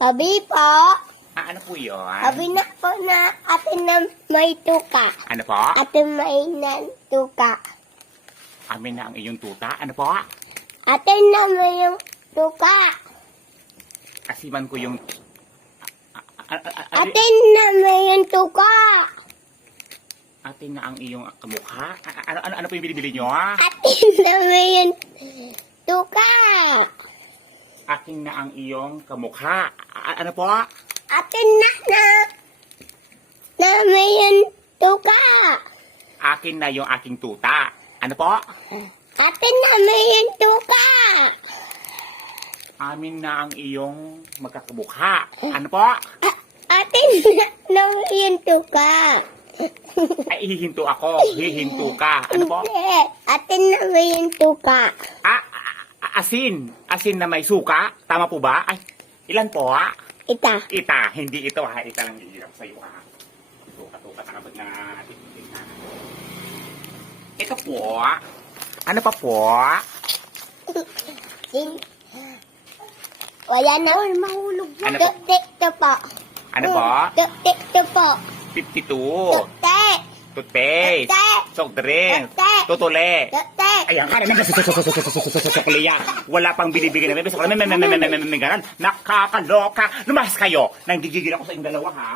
Sabi po, Ano po yun? sabi na po na atin na may tuka. Ano po? Atin may nan tuka. Amin na ang iyong tuta. Ano po? Atin na may yung tuka. Asiman ko yung... Atin na may yung tuka. Atin na ang iyong kamukha. Ano po yung binibili nyo, ha? Atin na may yung tuka. Akin na ang iyong kamukha. Ano po? Atin na may yung tuka. Akin na yung aking tuta. Ano po? Atin na may yung tuka. Amin na ang iyong magkakamukha. Ano po? Atin na may yung tuka. Ay, hihinto ako. Hihinto ka. Ano po? Hindi. Atin na may yung tuka. Asin. Asin na may suka. Tama po ba? Ay, ilan po, ha? Ita. Ita. Hindi ito, ha? Ita lang hihirap sa'yo, ha? Tuka-tuka sa kapag na... Ito po. Ano pa po? Wala na. Ay, mahulog Ano po? Tuktik po. Ano po? Tuktik po. 52. Tuktik. Toothpaste. Tuktik. Soft drink. Tuktik. Tutuli. Tuktik. Ayan ka na. Kuliya. Wala pang binibigyan na bebes. Nakakaloka. Lumahas kayo. Nanggigigil ako sa inyong dalawa, ha?